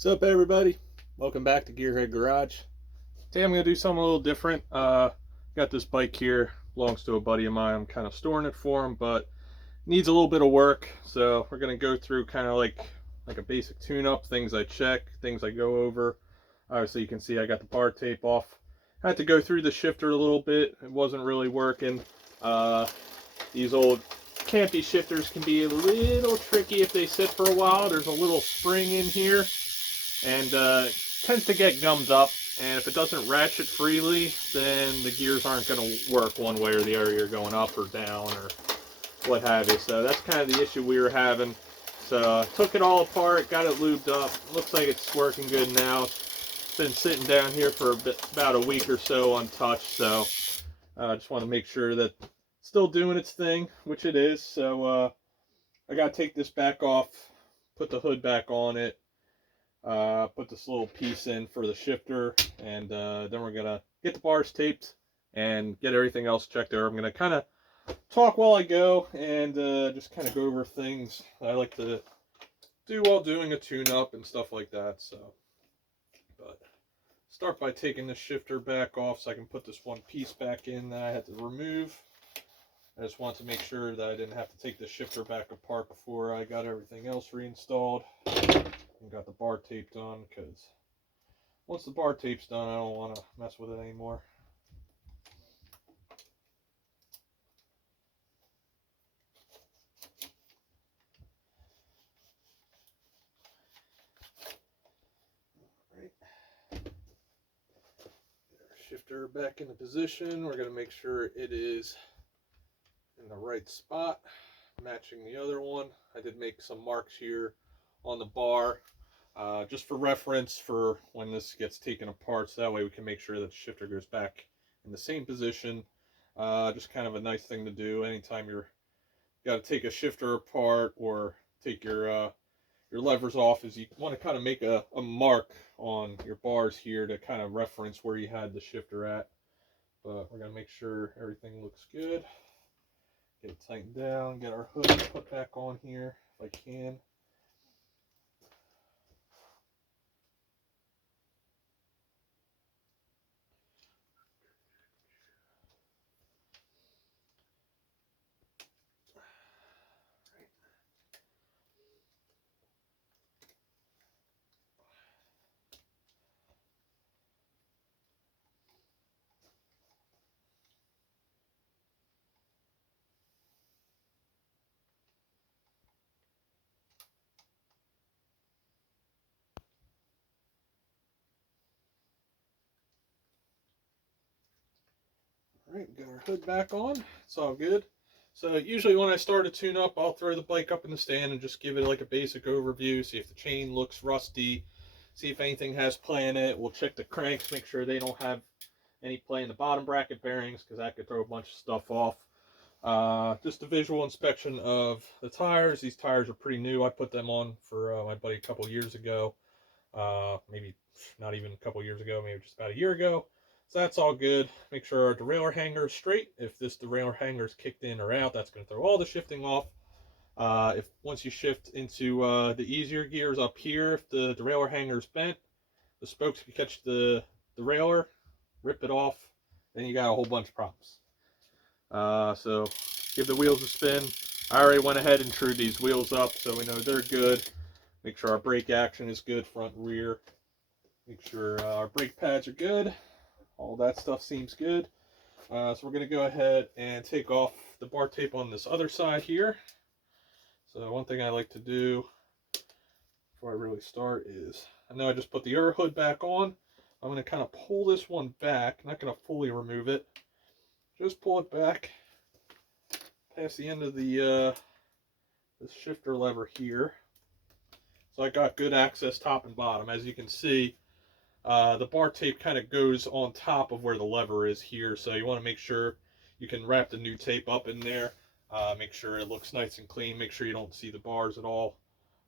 What's up, everybody? Welcome back to GearHead Garage. Today I'm going to do something a little different. Got this bike here, belongs to a buddy of mine. I'm kind of storing it for him, but needs a little bit of work. So we're going to go through kind of like a basic tune-up, things I check, things I go over. Obviously, you can see I got the bar tape off. I had to go through the shifter a little bit. It wasn't really working. These old campy shifters can be a little tricky if they sit for a while. There's a little spring in here, and tends to get gummed up, and if it doesn't ratchet freely, then the gears aren't going to work one way or the other. You're going up or down or what have you. So that's kind of the issue we were having. So took it all apart, got it lubed up. Looks like it's working good now. It's been sitting down here for about a week or so untouched, so I just want to make sure that it's still doing its thing, which it is. So I got to take this back off, put the hood back on it, put this little piece in for the shifter, and then we're gonna get the bars taped and get everything else checked over. I'm gonna kind of talk while I go and just kind of go over things I like to do while doing a tune-up and stuff like that. So, but start by taking the shifter back off so I can put this one piece back in that I had to remove. I just wanted to make sure that I didn't have to take the shifter back apart before I got everything else reinstalled and got the bar tape done, because once the bar tape's done, I don't want to mess with it anymore. Alright. Get our shifter back into position. We're going to make sure it is in the right spot, matching the other one. I did make some marks here on the bar, just for reference for when this gets taken apart, so that way we can make sure that the shifter goes back in the same position. Just kind of a nice thing to do anytime you're got to take a shifter apart or take your levers off, is you want to kind of make a mark on your bars here to kind of reference where you had the shifter at. But we're going to make sure everything looks good. Get it tightened down, get our hood put back on here if I can. Alright, got our hood back on. It's all good. So usually when I start a tune-up, I'll throw the bike up in the stand and just give it like a basic overview, see if the chain looks rusty, see if anything has play in it. We'll check the cranks, make sure they don't have any play in the bottom bracket bearings, because that could throw a bunch of stuff off. Just a visual inspection of the tires. These tires are pretty new. I put them on for my buddy a couple years ago. Maybe not even a couple years ago, maybe just about a year ago. So that's all good. Make sure our derailleur hanger is straight. If this derailleur hanger is kicked in or out, that's going to throw all the shifting off. If once you shift into the easier gears up here, if the derailleur hanger is bent, the spokes can catch the derailleur, rip it off, then you got a whole bunch of problems. So give the wheels a spin. I already went ahead and trued these wheels up, so we know they're good. Make sure our brake action is good, front and rear. Make sure our brake pads are good. All that stuff seems good. So we're going to go ahead and take off the bar tape on this other side here. So one thing I like to do before I really start is, I know I just put the air hood back on. I'm going to kind of pull this one back. I'm not going to fully remove it. Just pull it back past the end of the this shifter lever here. So I got good access top and bottom. As you can see, the bar tape kind of goes on top of where the lever is here, so you want to make sure you can wrap the new tape up in there. Make sure it looks nice and clean. Make sure you don't see the bars at all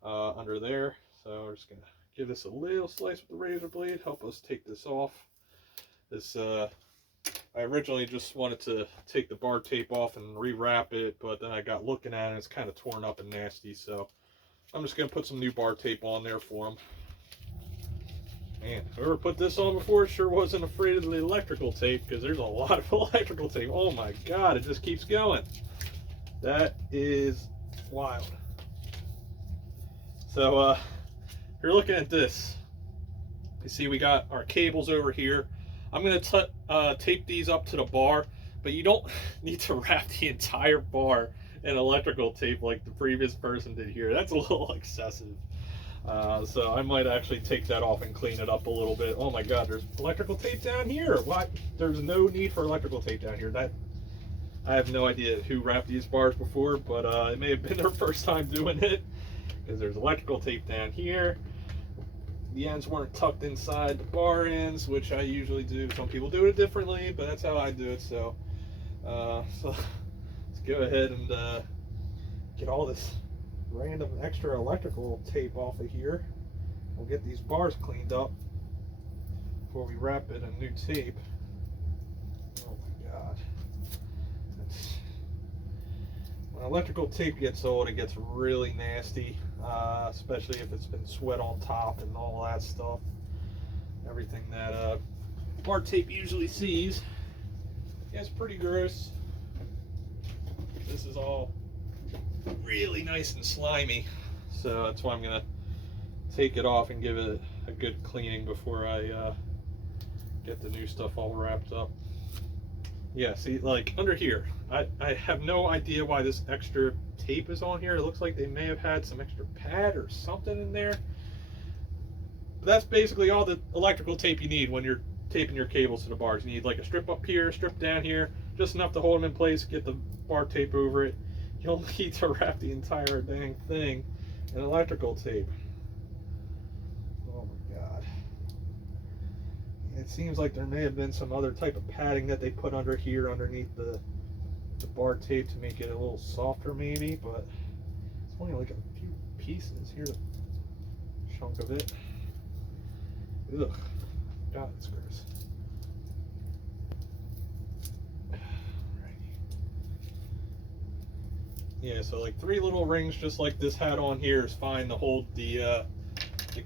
under there. So we're just going to give this a little slice with the razor blade, help us take this off. This I originally just wanted to take the bar tape off and rewrap it, but then I got looking at it, it's kind of torn up and nasty, so I'm just going to put some new bar tape on there for them. Man, whoever put this on before sure wasn't afraid of the electrical tape, because there's a lot of electrical tape. Oh my God, it just keeps going. That is wild. So if you're looking at this, you see we got our cables over here. I'm going to tape these up to the bar, but you don't need to wrap the entire bar in electrical tape like the previous person did here. That's a little excessive. So I might actually take that off and clean it up a little bit. Oh my God, there's electrical tape down here. What? There's no need for electrical tape down here. I have no idea who wrapped these bars before, but it may have been their first time doing it, because there's electrical tape down here. The ends weren't tucked inside the bar ends, which I usually do. Some people do it differently, but that's how I do it. So let's go ahead and get all this random extra electrical tape off of here. We'll get these bars cleaned up before we wrap it in new tape. Oh my God. When electrical tape gets old, it gets really nasty, especially if it's been sweat on top and all that stuff. Everything that bar tape usually sees. Yeah, it's pretty gross. This is all really nice and slimy, so that's why I'm gonna take it off and give it a good cleaning before I get the new stuff all wrapped up. Yeah, see, like under here, I have no idea why this extra tape is on here. It looks like they may have had some extra pad or something in there. But that's basically all the electrical tape you need when you're taping your cables to the bars. You need like a strip up here, a strip down here, just enough to hold them in place, get the bar tape over it. You don't need to wrap the entire dang thing in electrical tape. Oh my God. It seems like there may have been some other type of padding that they put under here underneath the bar tape to make it a little softer maybe, but it's only like a few pieces. Here's a chunk of it. Ugh. God, it's gross. Yeah, so like 3 little rings just like this had on here is fine to hold the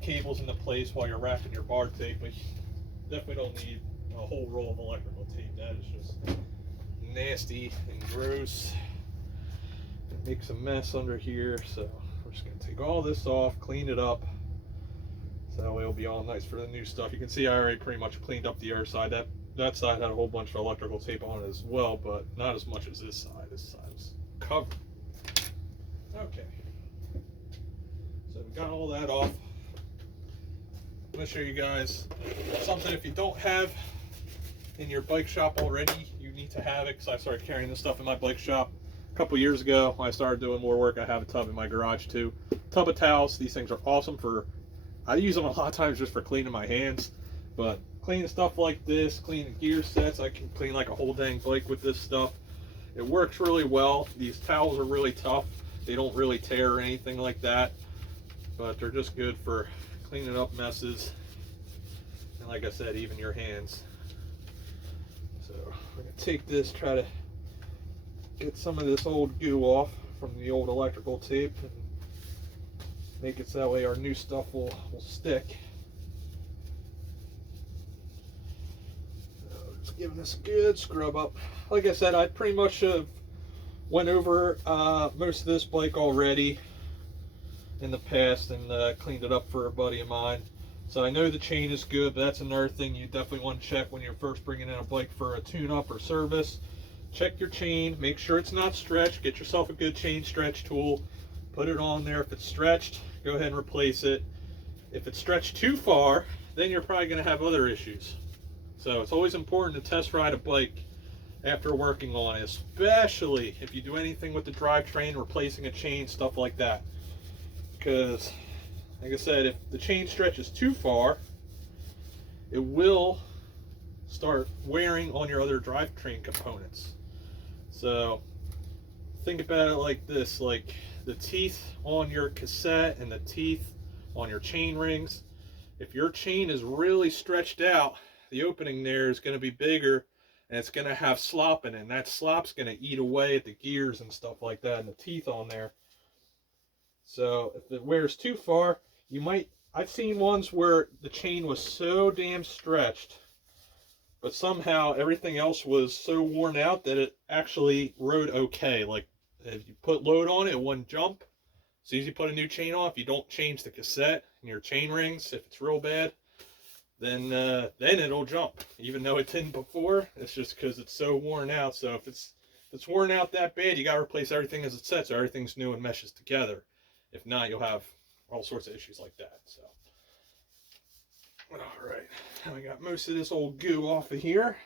cables into place while you're wrapping your bar tape, but you definitely don't need a whole roll of electrical tape. That is just nasty and gross. It makes a mess under here, so we're just going to take all this off, clean it up, so that way it'll be all nice for the new stuff. You can see I already pretty much cleaned up the other side. That side had a whole bunch of electrical tape on it as well, but not as much as this side. This side is covered. Okay, so we got all that off. I'm going to show you guys something if you don't have in your bike shop already, you need to have it, because I started carrying this stuff in my bike shop a couple years ago. When I started doing more work, I have a tub in my garage too. Tub of towels. These things are awesome for, I use them a lot of times just for cleaning my hands, but cleaning stuff like this, cleaning gear sets, I can clean like a whole dang bike with this stuff. It works really well. These towels are really tough. They don't really tear or anything like that, but they're just good for cleaning up messes, and like I said, even your hands. So we're going to take this, try to get some of this old goo off from the old electrical tape and make it so that way our new stuff will stick. So just giving this a good scrub up. Like I said, I pretty much have went over most of this bike already in the past and cleaned it up for a buddy of mine. So I know the chain is good, but that's another thing you definitely want to check when you're first bringing in a bike for a tune-up or service. Check your chain, make sure it's not stretched. Get yourself a good chain stretch tool, put it on there. If it's stretched, go ahead and replace it. If it's stretched too far, then you're probably going to have other issues. So it's always important to test ride a bike after working on it, especially if you do anything with the drivetrain, replacing a chain, stuff like that. Because, like I said, if the chain stretches too far, it will start wearing on your other drivetrain components. So think about it like this, like the teeth on your cassette and the teeth on your chain rings. If your chain is really stretched out, the opening there is going to be bigger, and it's going to have slop in it, and that slop's going to eat away at the gears and stuff like that and the teeth on there. So if it wears too far, you might, I've seen ones where the chain was so damn stretched, but somehow everything else was so worn out that it actually rode okay. Like if you put load on it, it wouldn't jump. As soon as you put a new chain on, if you don't change the cassette and your chain rings, if it's real bad, then it'll jump. Even though it didn't before, it's just because it's so worn out. So if it's worn out that bad, you gotta replace everything as it sets, so everything's new and meshes together. If not, you'll have all sorts of issues like that. So, all right, now we got most of this old goo off of here.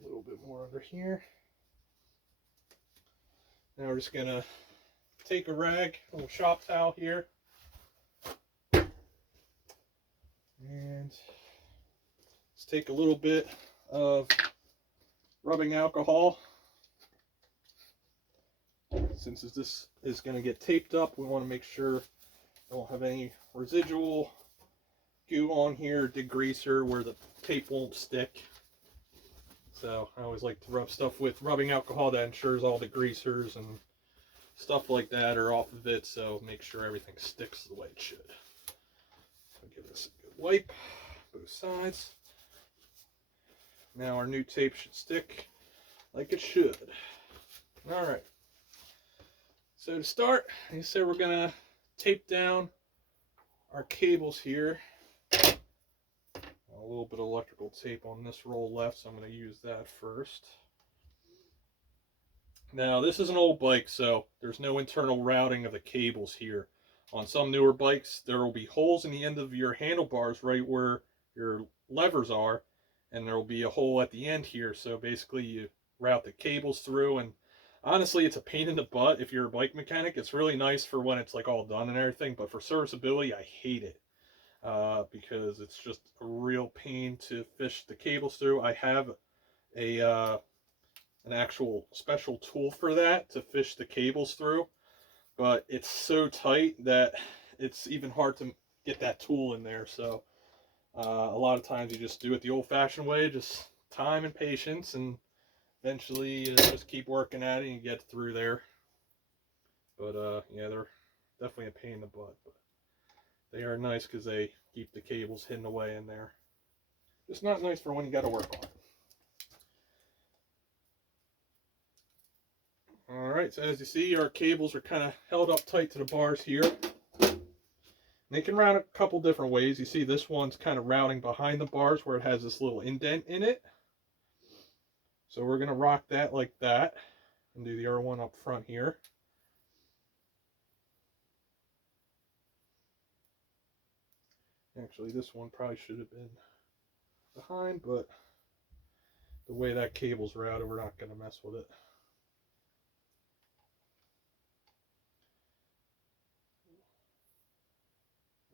A little bit more under here. Now we're just gonna take a rag, a little shop towel here, and let's take a little bit of rubbing alcohol. Since this is going to get taped up, we want to make sure we don't have any residual goo on here, degreaser, where the tape won't stick. So I always like to rub stuff with rubbing alcohol. That ensures all the greasers and stuff like that are off of it, so make sure everything sticks the way it should. So give this a good wipe, both sides. Now our new tape should stick like it should. All right. So to start, like I said, we're gonna tape down our cables here. A little bit of electrical tape on this roll left, so I'm gonna use that first. Now this is an old bike, so there's no internal routing of the cables here. On some newer bikes, there will be holes in the end of your handlebars right where your levers are, and there will be a hole at the end here. So basically you route the cables through, and honestly, it's a pain in the butt if you're a bike mechanic. It's really nice for when it's like all done and everything, but for serviceability, I hate it because it's just a real pain to fish the cables through. I have an actual special tool for that to fish the cables through, but it's so tight that it's even hard to get that tool in there. So a lot of times you just do it the old-fashioned way, just time and patience, and eventually you just keep working at it and you get through there. But yeah, they're definitely a pain in the butt, but they are nice because they keep the cables hidden away in there. Just not nice for when you got to work on it. Alright, so as you see, our cables are kind of held up tight to the bars here. They can route a couple different ways. You see this one's kind of routing behind the bars where it has this little indent in it. So we're going to rock that like that and do the other one up front here. Actually, this one probably should have been behind, but the way that cable's routed, we're not going to mess with it.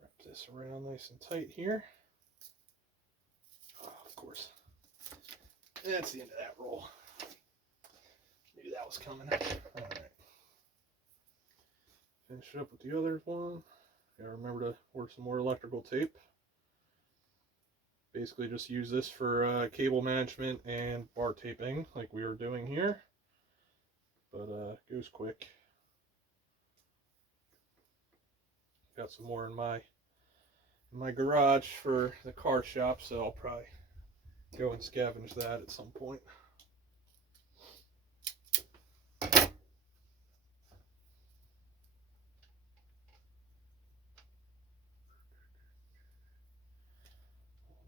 Wrap this around nice and tight here. Oh, of course. That's the end of that roll. Knew that was coming. Alright. Finish it up with the other one. Gotta remember to order some more electrical tape. Basically just use this for cable management and bar taping like we were doing here. But goes quick. Got some more in my garage for the car shop, so I'll probably go and scavenge that at some point. Hold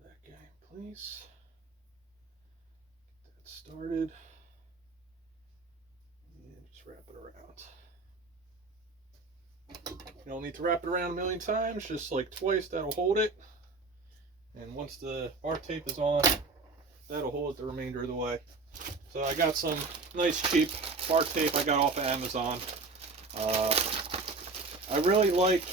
that guy in place. Get that started. And just wrap it around. You don't need to wrap it around a million times, just like twice, that'll hold it. And once the bar tape is on, that'll hold it the remainder of the way. So I got some nice cheap bar tape I got off of Amazon. I really like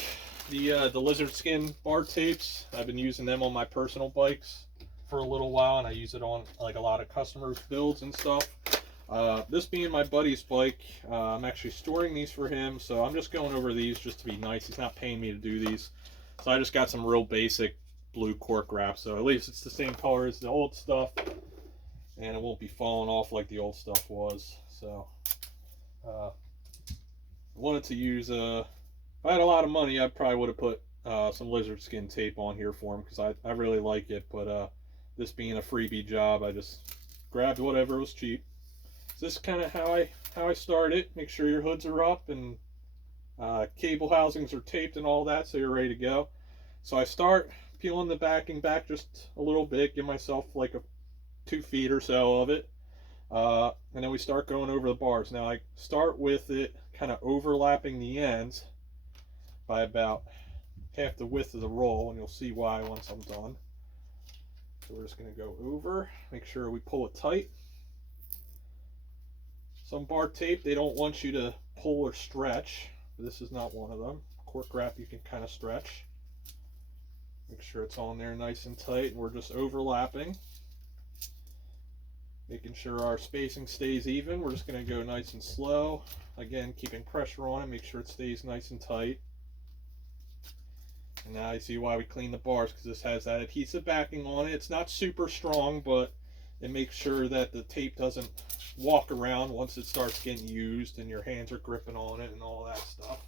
the lizard skin bar tapes. I've been using them on my personal bikes for a little while, and I use it on like a lot of customers' builds and stuff. This being my buddy's bike, I'm actually storing these for him, so I'm just going over these just to be nice. He's not paying me to do these. So I just got some real basic blue cork wrap, so at least it's the same color as the old stuff, and it won't be falling off like the old stuff was. So I wanted to use, if I had a lot of money, I probably would have put some lizard skin tape on here for them because I really like it, but this being a freebie job, I just grabbed whatever was cheap. So this is kind of how I started. Make sure your hoods are up and cable housings are taped and all that, so you're ready to go. So I start peeling the backing back just a little bit, give myself like 2 feet or so of it, and then we start going over the bars. Now I start with it kind of overlapping the ends by about half the width of the roll, and you'll see why once I'm done. So we're just going to go over, make sure we pull it tight. Some bar tape, they don't want you to pull or stretch. This is not one of them. Cork wrap you can kind of stretch. Make sure it's on there nice and tight, and we're just overlapping. Making sure our spacing stays even. We're just going to go nice and slow. Again, keeping pressure on it, make sure it stays nice and tight. And now you see why we clean the bars, because this has that adhesive backing on it. It's not super strong, but it makes sure that the tape doesn't walk around once it starts getting used and your hands are gripping on it and all that stuff.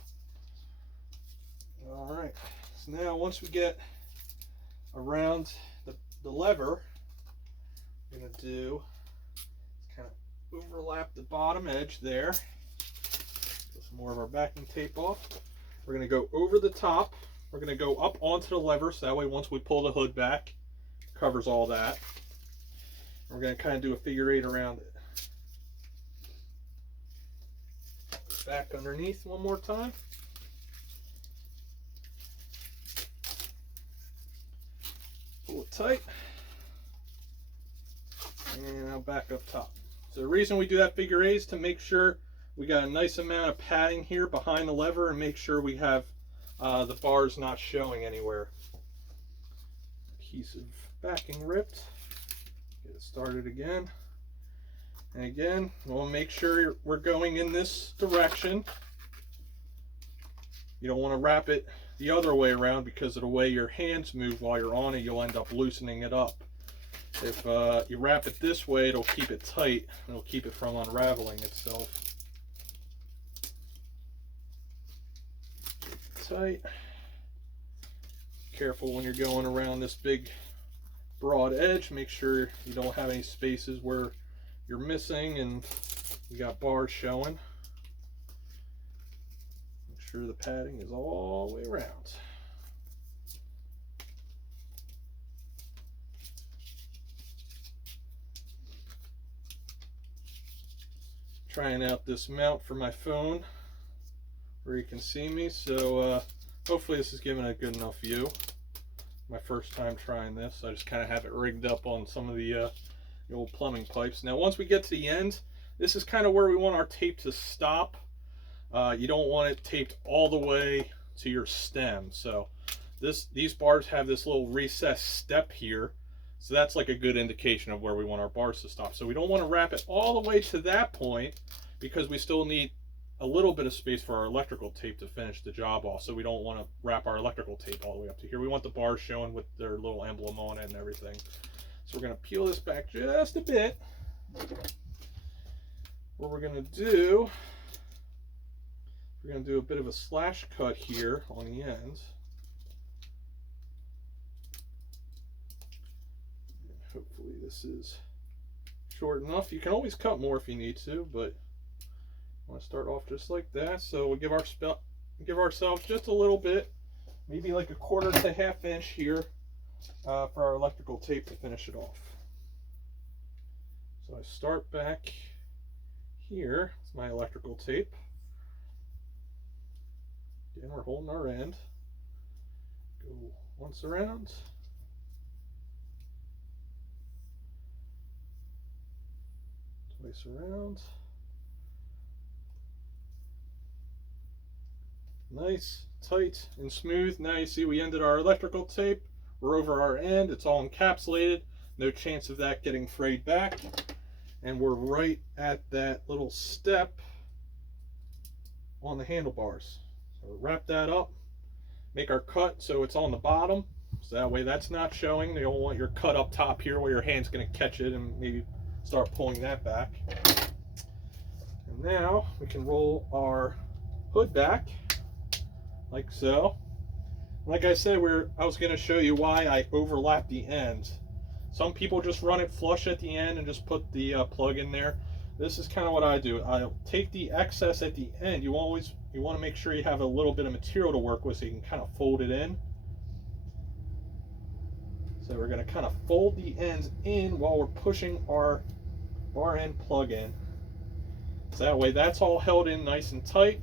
All right, so now once we get around the lever, we're going to do is kind of overlap the bottom edge there. Get some more of our backing tape off. We're going to go over the top. We're going to go up onto the lever, so that way once we pull the hood back, it covers all that. We're going to kind of do a figure 8 around it. Back underneath one more time. Pull it tight. And now back up top. So the reason we do that figure 8 is to make sure we got a nice amount of padding here behind the lever and make sure we have the bars not showing anywhere. Adhesive backing ripped. Get it started again. And again, we'll make sure we're going in this direction. You don't want to wrap it the other way around because of the way your hands move while you're on it, you'll end up loosening it up. If you wrap it this way, it'll keep it tight. It'll keep it from unraveling itself. Tight. Careful when you're going around this big broad edge. Make sure you don't have any spaces where you're missing and you got bars showing. Make sure the padding is all the way around. Trying out this mount for my phone where you can see me, so hopefully this is giving a good enough view. My first time trying this, I just kind of have it rigged up on some of the old plumbing pipes. Now once we get to the end, this is kind of where we want our tape to stop. You don't want it taped all the way to your stem. So these bars have this little recessed step here, so that's like a good indication of where we want our bars to stop. So we don't want to wrap it all the way to that point because we still need a little bit of space for our electrical tape to finish the job off. So we don't want to wrap our electrical tape all the way up to here. We want the bars showing with their little emblem on it and everything. So we're going to peel this back just a bit. What we're going to do, we're going to do a bit of a slash cut here on the end. And hopefully this is short enough. You can always cut more if you need to, but I want to start off just like that. So we'll give ourselves just a little bit, maybe like a 1/4 to 1/2 inch here for our electrical tape to finish it off. So I start back here. It's my electrical tape. Again, we're holding our end. Go once around. Twice around. Nice, tight, and smooth. Now you see we ended our electrical tape. We're over our end. It's all encapsulated. No chance of that getting frayed back. And we're right at that little step on the handlebars. So wrap that up. Make our cut so it's on the bottom. So that way that's not showing. You don't want your cut up top here where your hand's going to catch it and maybe start pulling that back. And now we can roll our hood back like so. Like I said, I was going to show you why I overlap the ends. Some people just run it flush at the end and just put the plug in there. This is kind of what I do. I'll take the excess at the end. You want to make sure you have a little bit of material to work with so you can kind of fold it in. So we're going to kind of fold the ends in while we're pushing our bar end plug in. So that way that's all held in nice and tight.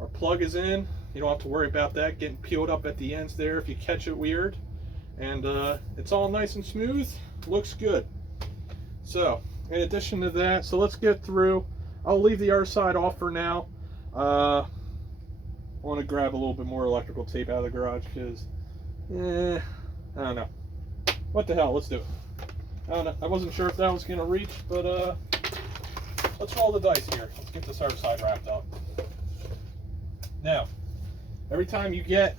Our plug is in. You don't have to worry about that getting peeled up at the ends there if you catch it weird. And it's all nice and smooth. Looks good. So in addition to that, so let's get through. I'll leave the other side off for now. I want to grab a little bit more electrical tape out of the garage because, I don't know. What the hell? Let's do it. I don't know. I wasn't sure if that was going to reach, but let's roll the dice here. Let's get this other side wrapped up. Now, every time you get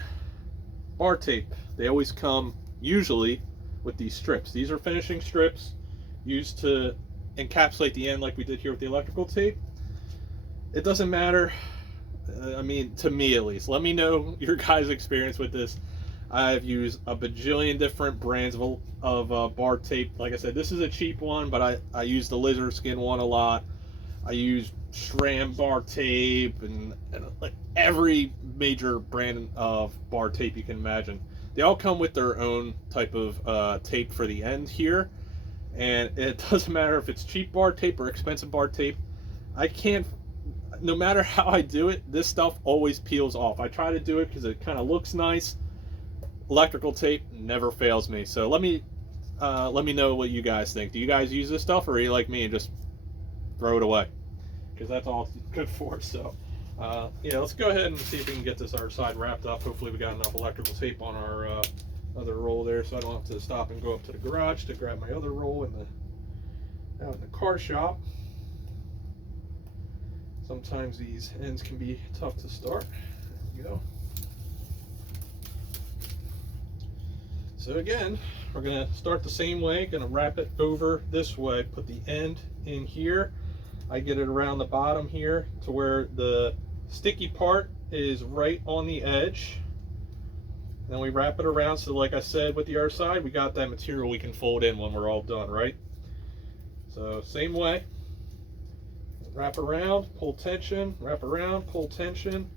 bar tape, they always come usually with these strips. These are finishing strips used to encapsulate the end like we did here with the electrical tape. It doesn't matter. I mean, to me at least. Let me know your guys' experience with this. I've used a bajillion different brands of bar tape. Like I said, this is a cheap one, but I use the lizard skin one a lot. I use SRAM bar tape and like every major brand of bar tape you can imagine. They all come with their own type of tape for the end here. And it doesn't matter if it's cheap bar tape or expensive bar tape. No matter how I do it, this stuff always peels off. I try to do it because it kind of looks nice. Electrical tape never fails me. So let me know what you guys think. Do you guys use this stuff, or are you like me and just throw it away? Because that's all it's good for. So yeah, let's go ahead and see if we can get this other side wrapped up. Hopefully we got enough electrical tape on our other roll there, so I don't have to stop and go up to the garage to grab my other roll out in the car shop. Sometimes these ends can be tough to start. There we go. So again, we're going to start the same way. Going to wrap it over this way. Put the end in here. I get it around the bottom here to where the sticky part is right on the edge. Then we wrap it around, so like I said with the other side, we got that material we can fold in when we're all done, right? So same way. Wrap around, pull tension, wrap around, pull tension.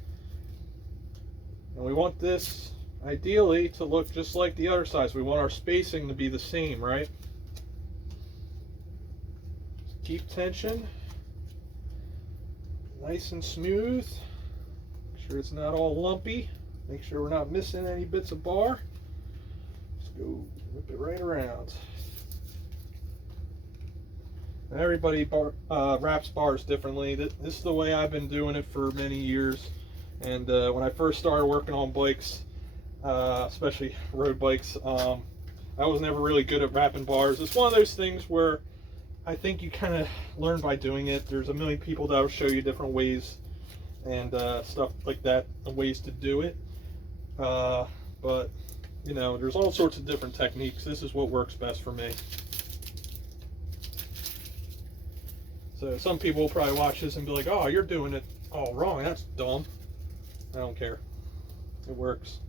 And we want this ideally to look just like the other side. So we want our spacing to be the same, right? Just keep tension. Nice and smooth. Make sure it's not all lumpy. Make sure we're not missing any bits of bar. Just go whip it right around. Everybody wraps bars differently. This is the way I've been doing it for many years. And when I first started working on bikes, especially road bikes, I was never really good at wrapping bars. It's one of those things where I think you kind of learn by doing it. There's a million people that will show you different ways and stuff like that, ways to do it. But you know, there's all sorts of different techniques. This is what works best for me. So some people will probably watch this and be like, oh, you're doing it all wrong. That's dumb. I don't care. It works.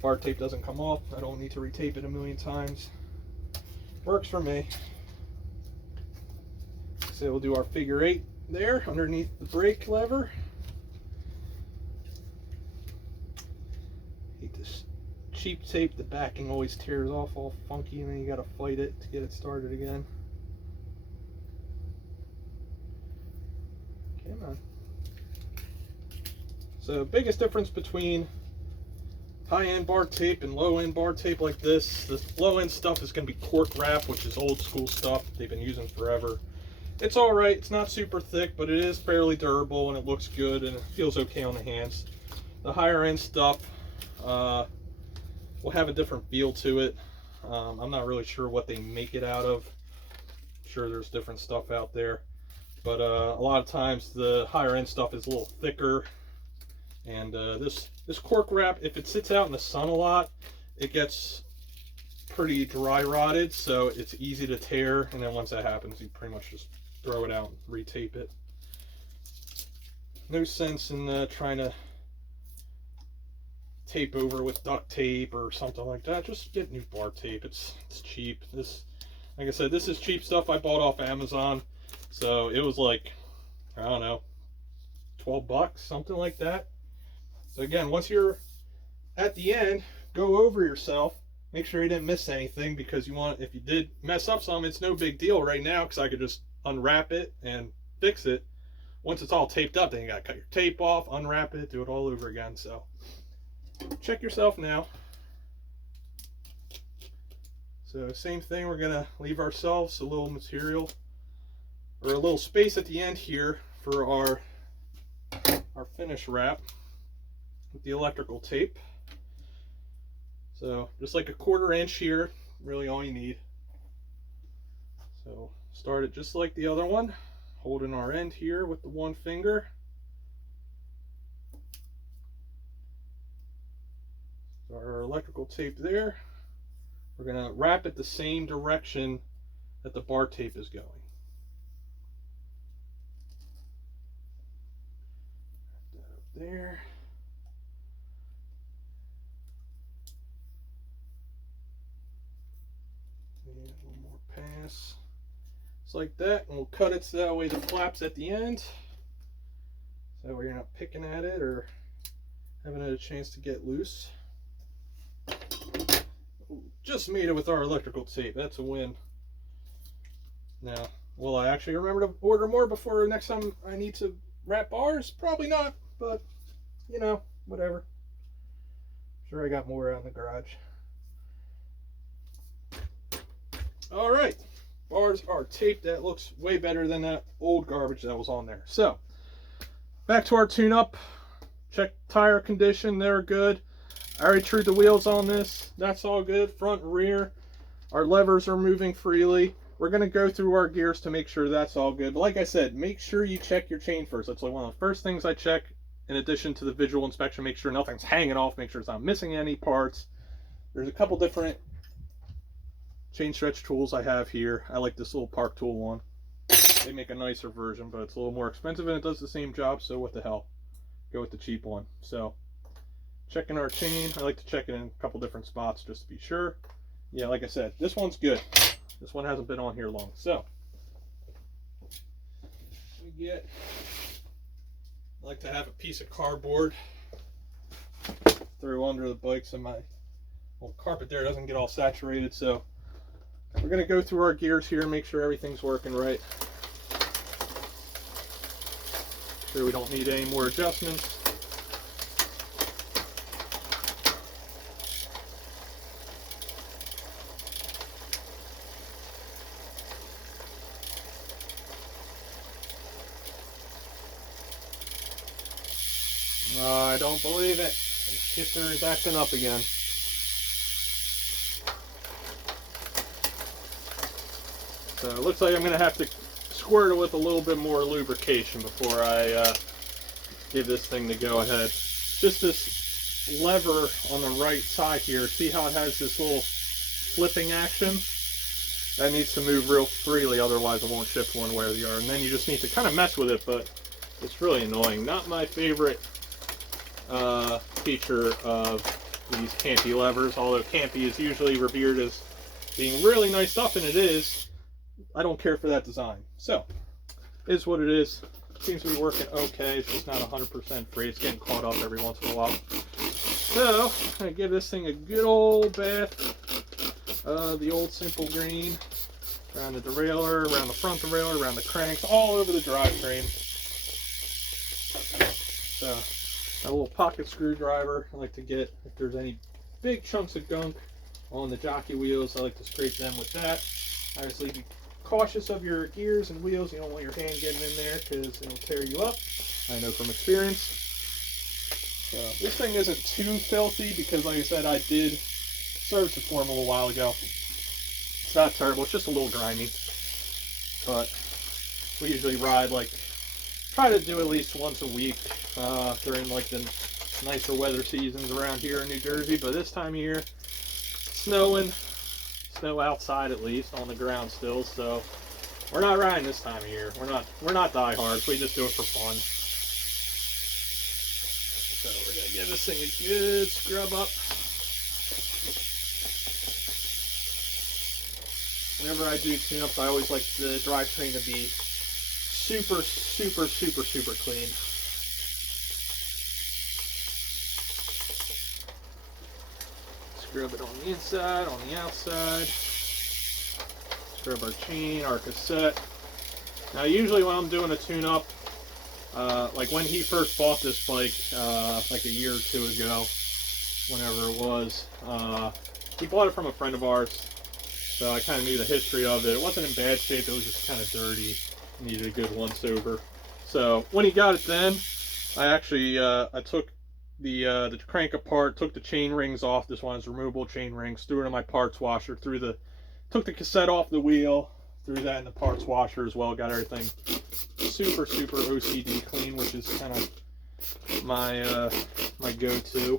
Bar tape doesn't come off. I don't need to retape it a million times. Works for me. So we'll do our figure 8 there underneath the brake lever. Hate this cheap tape. The backing always tears off all funky and then you got to fight it to get it started again. Come on. So biggest difference between high-end bar tape and low-end bar tape like this low-end stuff is going to be cork wrap, which is old school stuff they've been using forever. It's all right. It's not super thick, but it is fairly durable and it looks good and it feels okay on the hands. The higher end stuff will have a different feel to it. I'm not really sure what they make it out of. I'm sure there's different stuff out there, but a lot of times the higher end stuff is a little thicker. And this cork wrap, if it sits out in the sun a lot, it gets pretty dry rotted, so it's easy to tear. And then once that happens, you pretty much just throw it out and retape it. No sense in trying to tape over with duct tape or something like that. Just get new bar tape. It's cheap. This, like I said, this is cheap stuff I bought off Amazon. So it was like, I don't know, 12 bucks, something like that. So again, once you're at the end, go over yourself. Make sure you didn't miss anything, because you want, if you did mess up some, it's no big deal right now, because I could just unwrap it and fix it. Once it's all taped up, then you gotta cut your tape off, unwrap it, do it all over again. So check yourself now. So same thing, we're gonna leave ourselves a little material or a little space at the end here for our finish wrap with the electrical tape. So just like a 1/4 inch here, really all you need. So start it just like the other one, holding our end here with the one finger. Start our electrical tape there. We're gonna wrap it the same direction that the bar tape is going. Wrap that up there. And one more pass. Just like that, and we'll cut it so that way the flap's at the end. So that way you're not picking at it or having a chance to get loose. Just made it with our electrical tape. That's a win. Now, will I actually remember to order more before next time I need to wrap bars? Probably not, but you know, whatever. I'm sure I got more out in the garage. All right, bars are taped. That looks way better than that old garbage that was on there. So, back to our tune-up. Check tire condition, they're good. I already trued the wheels on this. That's all good, front and rear. Our levers are moving freely. We're gonna go through our gears to make sure that's all good. But like I said, make sure you check your chain first. That's like one of the first things I check in addition to the visual inspection. Make sure nothing's hanging off, make sure it's not missing any parts. There's a couple different chain stretch tools I have here. I like this little Park Tool one. They make a nicer version, but it's a little more expensive and it does the same job, so what the hell. Go with the cheap one. So, checking our chain. I like to check it in a couple different spots just to be sure. Yeah, like I said, this one's good. This one hasn't been on here long. So, we get, I like to have a piece of cardboard throw under the bike so my little carpet there doesn't get all saturated. So, we're going to go through our gears here and make sure everything's working right. Sure we don't need any more adjustments. I don't believe it. The shifter is acting up again. So it looks like I'm going to have to squirt it with a little bit more lubrication before I give this thing the go ahead. Just this lever on the right side here, see how it has this little flipping action? That needs to move real freely, otherwise it won't shift one way or the other. And then you just need to kind of mess with it, but it's really annoying. Not my favorite feature of these Campy levers, although Campy is usually revered as being really nice stuff, and it is. I don't care for that design. So, it is what it is. Seems to be working okay. It's just not 100% free. It's getting caught up every once in a while. So, I'm going to give this thing a good old bath of the old simple green. Around the derailleur, around the front derailleur, around the cranks, all over the drivetrain. So, a little pocket screwdriver. I like to get, if there's any big chunks of gunk on the jockey wheels, I like to scrape them with that. Obviously, be cautious of your gears and wheels. You don't want your hand getting in there because it'll tear you up. I know from experience. So, this thing isn't too filthy because, like I said, I did service it for them a little while ago. It's not terrible. It's just a little grimy. But we usually ride like, try to do at least once a week during like the nicer weather seasons around here in New Jersey. But this time of year, snowing, snow outside at least, on the ground still. So we're not riding this time of year. We're not diehards. We just do it for fun. So we're gonna give this thing a good scrub up. Whenever I do tune-ups, I always like the drivetrain to be super, super, super, super clean. Scrub it on the inside, on the outside. Scrub our chain, our cassette. Now usually when I'm doing a tune-up, like when he first bought this bike, like a year or two ago, whenever it was, he bought it from a friend of ours, so I kind of knew the history of it. It wasn't in bad shape, it was just kind of dirty, needed a good once over. So when he got it then, I actually, I took the crank apart, took the chain rings off. This one has removable chain rings, threw it in my parts washer, took the cassette off the wheel, threw that in the parts washer as well, got everything super, super OCD clean, which is kind of my my go-to.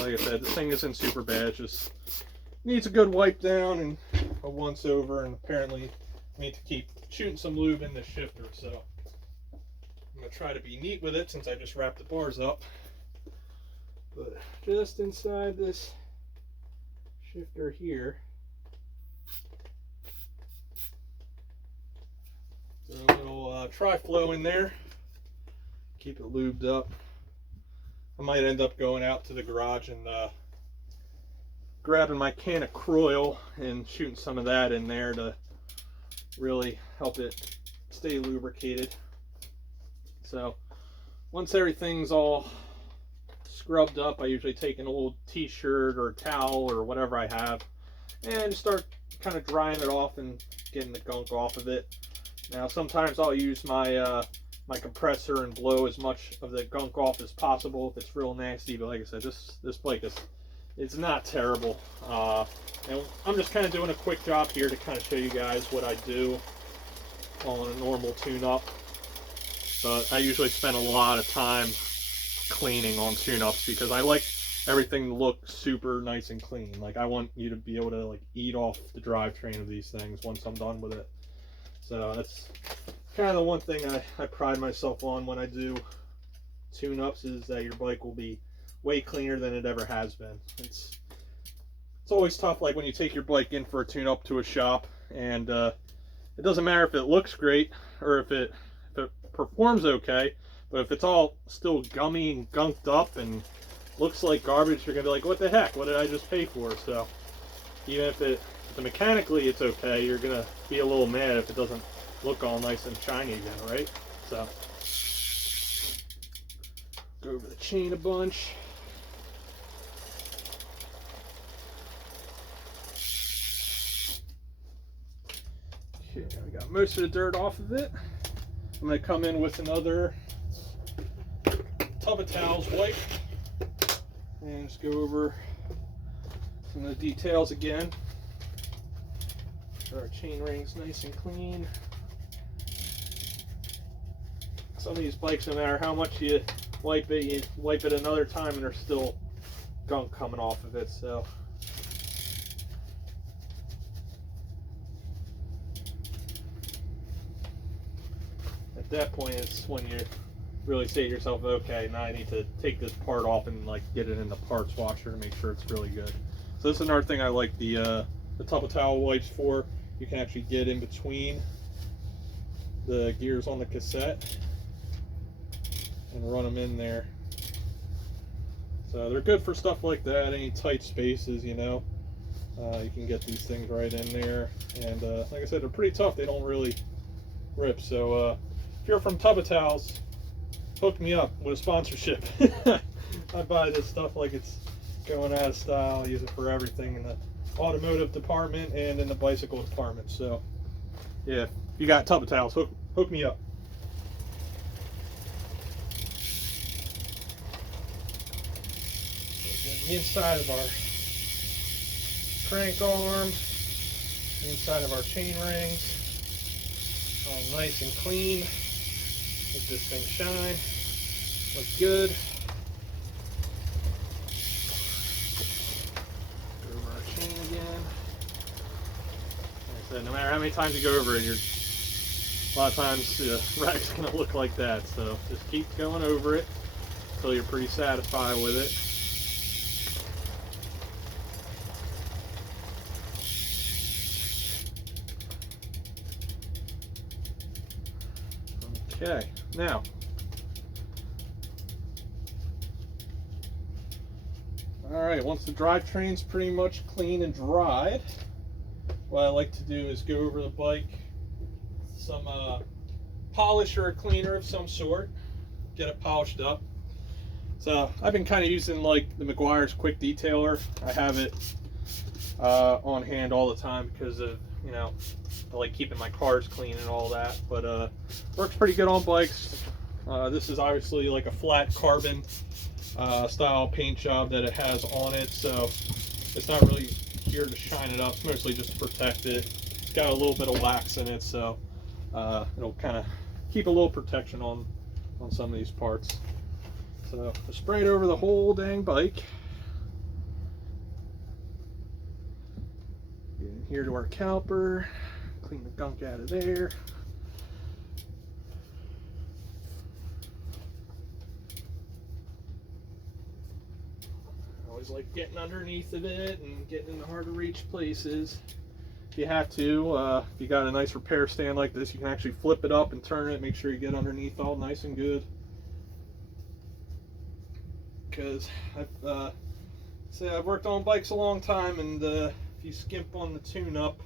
Like I said, this thing isn't super bad, it just needs a good wipe down and a once over, and apparently I need to keep shooting some lube in the shifter, so I'm going to try to be neat with it since I just wrapped the bars up. But just inside this shifter here, throw a little tri-flow in there, keep it lubed up. I might end up going out to the garage and grabbing my can of Croil and shooting some of that in there to really help it stay lubricated. So once everything's all scrubbed up, I usually take an old t-shirt or a towel or whatever I have and start kind of drying it off and getting the gunk off of it. Now sometimes I'll use my my compressor and blow as much of the gunk off as possible if it's real nasty, but like I said, this bike it's not terrible. And I'm just kind of doing a quick job here to kind of show you guys what I do on a normal tune-up. But I usually spend a lot of time cleaning on tune-ups because I like everything to look super nice and clean. Like I want you to be able to like eat off the drivetrain of these things once I'm done with it. So that's kind of the one thing I pride myself on when I do tune-ups, is that your bike will be way cleaner than it ever has been. It's always tough, like when you take your bike in for a tune-up to a shop, and it doesn't matter if it looks great or if it performs okay, but if it's all still gummy and gunked up and looks like garbage, you're gonna be like, what the heck, what did I just pay for? So even if mechanically it's okay, you're gonna be a little mad if it doesn't look all nice and shiny again, right? So go over the chain a bunch. Okay, we got most of the dirt off of it. I'm going to come in with another tub of towels wipe and just go over some of the details again. Get our chain rings nice and clean. Some of these bikes, no matter how much you wipe it another time and there's still gunk coming off of it. So at that point, it's when you really say to yourself, okay, now I need to take this part off and like get it in the parts washer to make sure it's really good. So this is another thing I like the tub of towel wipes for. You can actually get in between the gears on the cassette and run them in there. So they're good for stuff like that, any tight spaces, you know. You can get these things right in there, and like I said, they're pretty tough. They don't really rip. So if you're from Tub of Towels, hook me up with a sponsorship. I buy this stuff like it's going out of style. I use it for everything in the automotive department and in the bicycle department. So yeah, if you got Tub of Towels, hook me up. The inside of our crank arm, the inside of our chain rings, all nice and clean. Let this thing shine, look good. Go over our chain again. Like I said, no matter how many times you go over it, a lot of times the rack's going to look like that. So just keep going over it. until you're pretty satisfied with it. Okay, now alright, once the drivetrain's pretty much clean and dried, what I like to do is go over the bike with some polish or a cleaner of some sort, get it polished up. So I've been kind of using like the Meguiar's Quick Detailer. I have it on hand all the time because of, you know, I like keeping my cars clean and all that, but works pretty good on bikes. This is obviously like a flat carbon style paint job that it has on it, so it's not really here to shine it up. It's mostly just to protect it. It's got a little bit of wax in it, so it'll kind of keep a little protection on some of these parts. So I spray it over the whole dang bike. Get in here to our caliper, clean the gunk out of there. I always like getting underneath of it and getting in the hard to reach places. If you have to, if you got a nice repair stand like this, you can actually flip it up and turn it, make sure you get underneath all nice and good. Because I've worked on bikes a long time, and if you skimp on the tune-up,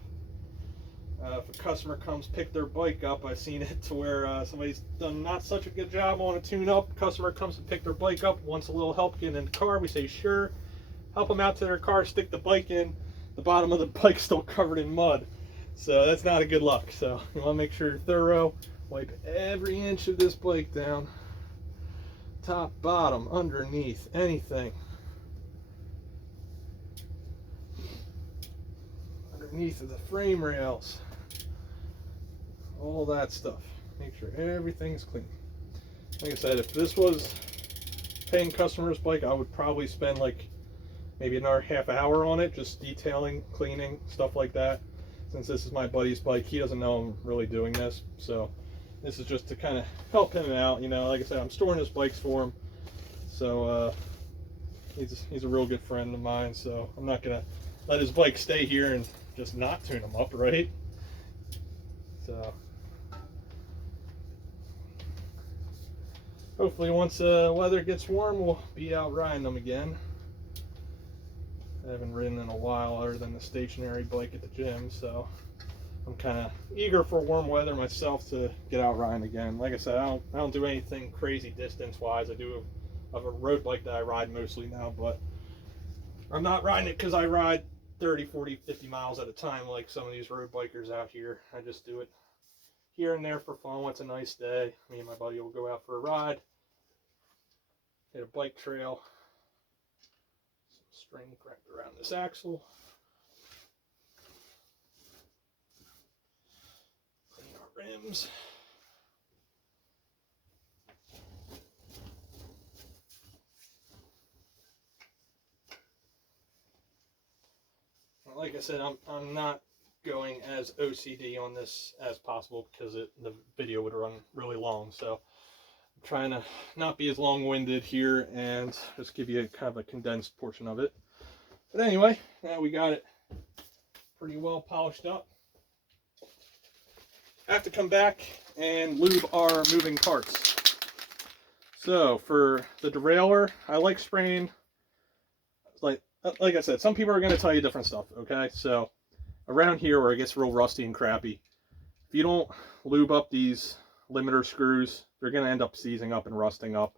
if a customer comes pick their bike up, I've seen it to where somebody's done not such a good job on a tune-up. Customer comes to pick their bike up, wants a little help getting in the car. We say sure, help them out to their car, stick the bike in. The bottom of the bike's still covered in mud, so that's not a good look. So you want to make sure you're thorough. Wipe every inch of this bike down, top, bottom, underneath, anything. Underneath of the frame rails, all that stuff. Make sure everything's clean. Like I said, if this was paying customer's bike, I would probably spend like maybe another half hour on it, just detailing, cleaning, stuff like that. Since this is my buddy's bike, he doesn't know I'm really doing this, so this is just to kind of help him out. You know, like I said, I'm storing his bikes for him, so he's a real good friend of mine, so I'm not gonna let his bike stay here and just not tune him up, right? So hopefully once weather gets warm, we'll be out riding them again. I haven't ridden in a while other than the stationary bike at the gym, so I'm kind of eager for warm weather myself to get out riding again. Like I said, I don't do anything crazy distance wise. I do have a road bike that I ride mostly now, but I'm not riding it because I ride 30, 40, 50 miles at a time like some of these road bikers out here. I just do it here and there for fun. When it's a nice day, me and my buddy will go out for a ride, hit a bike trail, some string wrapped around this axle, clean our rims. Like I said, I'm not going as OCD on this as possible because the video would run really long. So I'm trying to not be as long-winded here and just give you kind of a condensed portion of it. But anyway, now we got it pretty well polished up. I have to come back and lube our moving parts. So for the derailleur, I like spraying, like I said, some people are going to tell you different stuff, okay? So around here where it gets real rusty and crappy, if you don't lube up these limiter screws, they're going to end up seizing up and rusting up.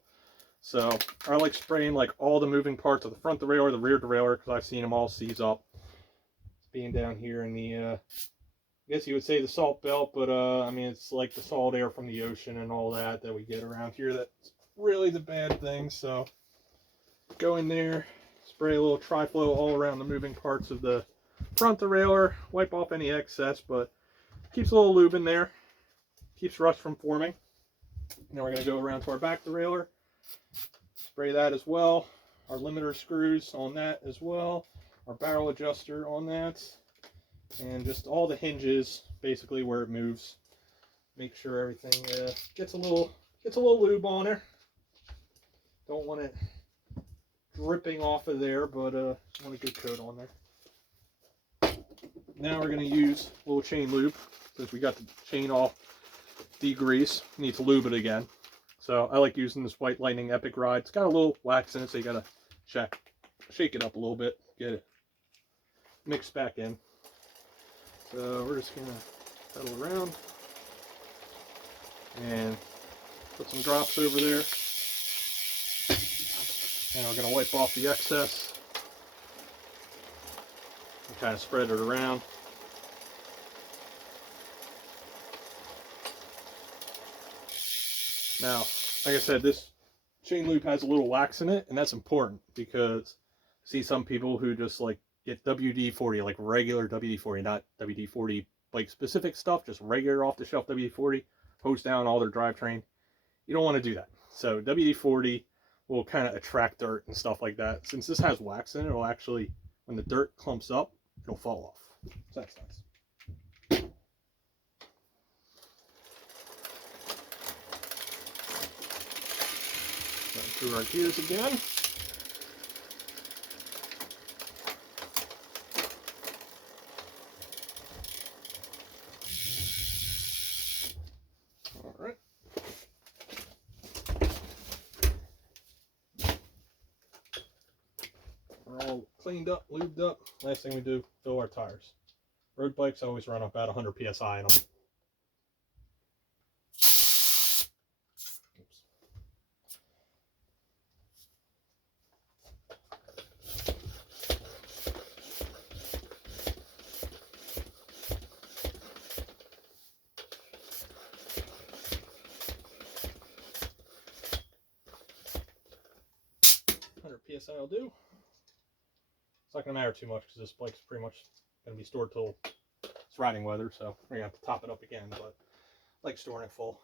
So I like spraying like all the moving parts of the front derailleur, the rear derailleur, because I've seen them all seize up. It's being down here in the, I guess you would say the salt belt, but I mean, it's like the salt air from the ocean and all that we get around here. That's really the bad thing. So go in there, spray a little tri-flow all around the moving parts of the front derailleur, wipe off any excess, but keeps a little lube in there, keeps rust from forming. Now we're going to go around to our back derailleur, spray that as well, our limiter screws on that as well, our barrel adjuster on that, and just all the hinges basically where it moves. Make sure everything gets a little lube on there. Don't want it dripping off of there, but want a good coat on there. Now we're going to use a little chain lube. Since we got the chain all degreased, need to lube it again. So I like using this White Lightning Epic Ride. It's got a little wax in it, so you got to shake it up a little bit, get it mixed back in. So we're just going to pedal around and put some drops over there. And we're going to wipe off the excess and kind of spread it around. Now, like I said, this chain lube has a little wax in it, and that's important because I see some people who just like get WD-40, like regular WD-40, not WD-40 bike specific stuff, just regular off the shelf WD-40, hose down all their drivetrain. You don't want to do that. So WD-40 will kind of attract dirt and stuff like that. Since this has wax in it, it'll actually, when the dirt clumps up, it'll fall off. So that's nice. Going through our gears again. All right. We're all cleaned up, lubed up. Last thing we do, fill our tires. Road bikes always run about 100 psi in them. Oops. PSI will do. It's not going to matter too much because this bike's pretty much going to be stored till it's riding weather, so we're going to have to top it up again, but I like storing it full.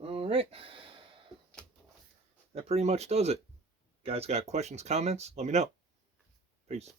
All right. That pretty much does it. Guys got questions, comments? Let me know. Peace.